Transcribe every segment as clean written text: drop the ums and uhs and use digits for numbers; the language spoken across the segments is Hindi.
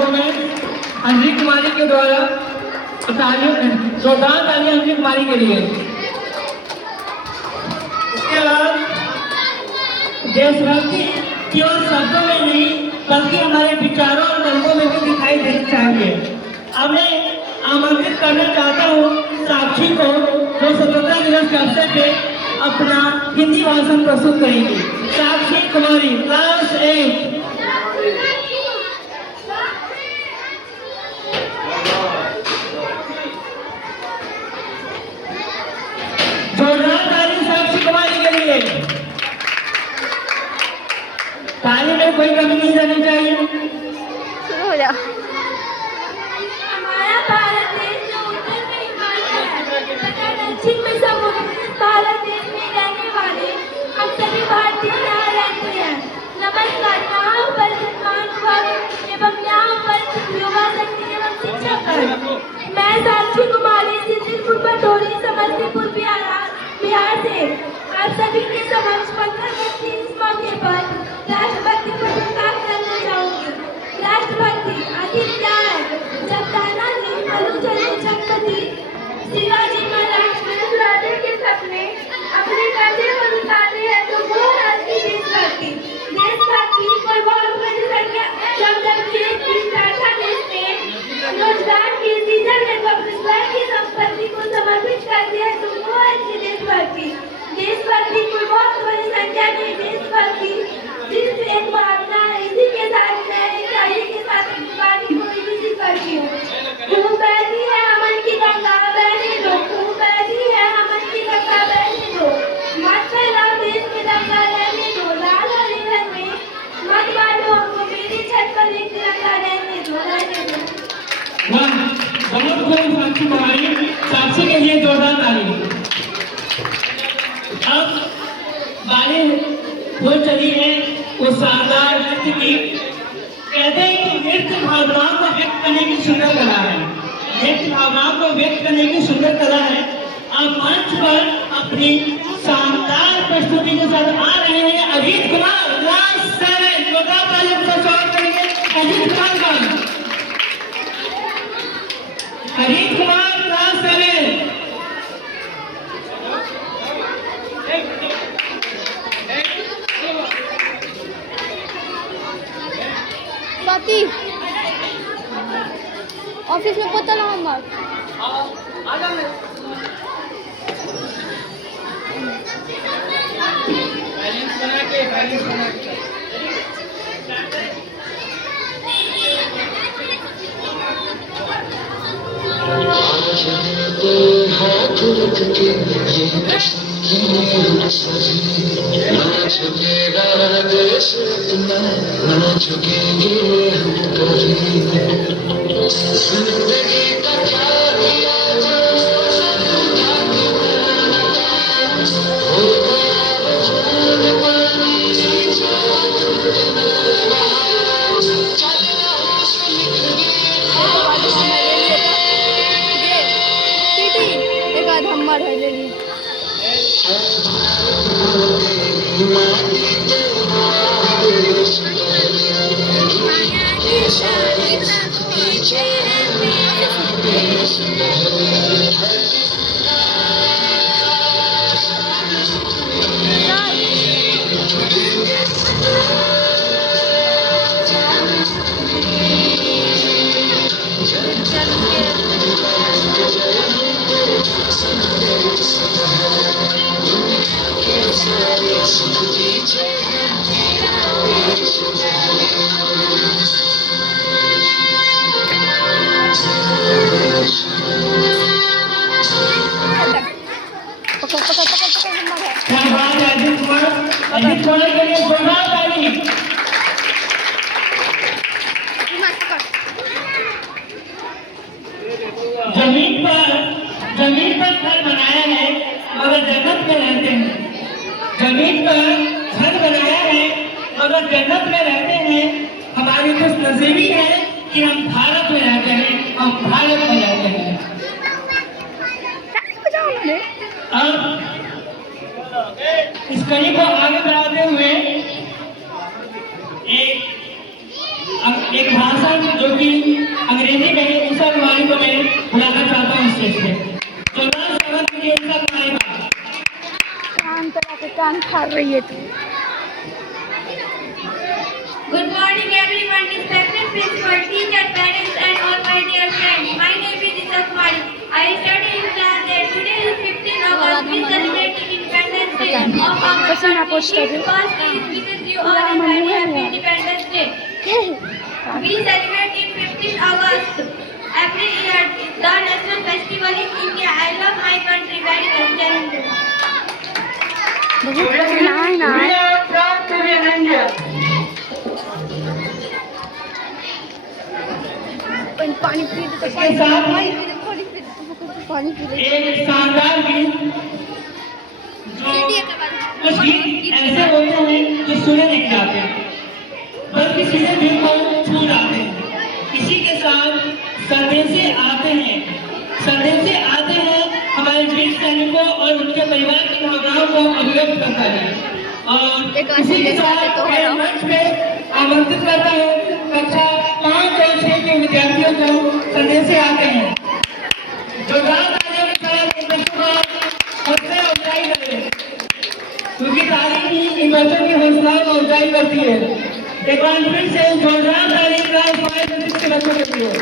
परफॉर्मेंस अंजलि कुमारी के द्वारा जोरदार तालियां अंजलि कुमारी के लिए। इसके बाद देशभक्ति केवल शब्दों में नहीं बल्कि हमारे विचारों और रंगों में भी दिखाई देनी चाहिए। अब मैं आमंत्रित करना चाहता हूँ साक्षी को, जो स्वतंत्रता दिवस के अवसर पे अपना हिंदी भाषण प्रस्तुत करेंगी। साक्षी कुमारी, क्लास 8। जोरदार ताली साक्षी कुमारी के लिए। ताली में कोई कमी नहीं रहनी चाहिए। शुरू हो जाओ। हमारा भारत देश जो उत्तर में हिमालय है तथा दक्षिण में समुद्र, भारत देश में रहने वाले हम सभी भारतीय यहाँ रहते हैं। नमस्कार। यहाँ उपस्थित महानुभाव एवं यहाँ उपस्थित युवा शक्ति एवं शिक्षक। मैं साक्षी कुमारी सिद्धिपुर पटोरी समस्तीपुर बिहार से आप सभी के समक्ष 15 अगस्त के इस मौके पर राष्ट्रभक्ति पर प्रकाश करना चाहूंगी। राष्ट्रभक्ति आखिर क्या है? जब तानाजी मलुचले छत्रपति शिवाजी महाराज राजा के सपने अपने कंधे पर उतारते हैं तो वो आती देशभक्ति। देशभक्ति कोई बहुत बड़ी संख्या जब खेत की टाटा ने रोजगार के सीजन में अपने स्वयं की संपत्ति को समर्पित करते हैं तो वो आती देशभक्ति। देशभक्ति कोई बहुत बड़ी संख्या में देशभक्ति सिर्फ एक भावना है। इसी के साथ रहने चाहिए के साथ वाणी को विकसित करती हूँ। खूब बहती है अमन की गंगा बहने दो, खूब बहती है अमन की गंगा बहने दो, मत फैलाओ देश में दंगा रहने दो, लाल हरे रंग में मत बांटो हमको, मेरी छत पर एक तिरंगा रहने दो, रहने दो। वाह, बहुत खूब साक्षी कुमारी। साक्षी के लिए जोरदार ताली। अब बारी हो चली है उस शानदार नृत्य की। कहते हैं कि नृत्य भावनाओं को व्यक्त करने की सुंदर कला है। नृत्य भावनाओं को व्यक्त करने की सुंदर कला है। अब मंच पर अपनी शानदार प्रस्तुति के साथ आ रहे हैं अजीत कुमार, क्लास 7। जोरदार तालियों से स्वागत करेंगे अजीत कुमार का। अजीत कुमार, क्लास 7। स्वाति ऑफिस में पता ना हमार आ जाओ। बैलेंस बना के हाथ रख के ये ना झुकेगा देश इतना, ना झुकेंगे हम कभी। जिंदगी का क्या किया एक आध हमार है ले ली। अजीत कुमार के लिए जोरदार ताली। जमीन पर घर बनाया है मगर जन्नत में रहते हैं। जमीन पर घर बनाया है मगर जन्नत में रहते हैं। हमारी खुशनसीबी है कि हम भारत में रहते हैं, हम भारत में रहते हैं। अब इस कड़ी को आगे बढ़ाते हुए एक एक भाषण जो कि अंग्रेजी में है, ईसा कुमारी को मैं बुलाना चाहता हूँ स्टेज पे। जोरदार स्वागत कीजिए ईसा कुमारी का। कान तला के कान फाड़ रही है तू। Good morning everyone, respected principal, teacher, parents and all my dear friends. My name is Isha Kumari. I study in class 8. Today is 15 August. We celebrate Independence Day of our country. First is because you all a very happy Independence Day. We celebrate in 15 August every year. The national festival in India. I love my country very much. Jai Hind. We are proud to be an Indian. पानी पी दे, इसके साथ ही पानी पी दे। एक शानदार गीत, जो कुछ गीत ऐसे होते हैं जो सुने नहीं जाते, बल्कि सीधे दिल को छू जाते हैं। इसी के साथ संदेशे आते हैं हमारे वीर सैनिकों और उनके परिवार की भावनाओं को अभिव्यक्त करता है। और इसी के साथ मैं मंच पे आमंत्रित करता हूँ कक्षा 5 और 6 के विद्यार्थियों को संदेशे आते हैं। जो रात आने के साथ इन बच्चों का हौसला अफजाई करें, क्योंकि तालीम ही इन बच्चों की हौसला को अफजाई करती है। एक बार फिर से जोरदार तालीम क्लास 5 और 6 के बच्चों के लिए।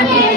आगे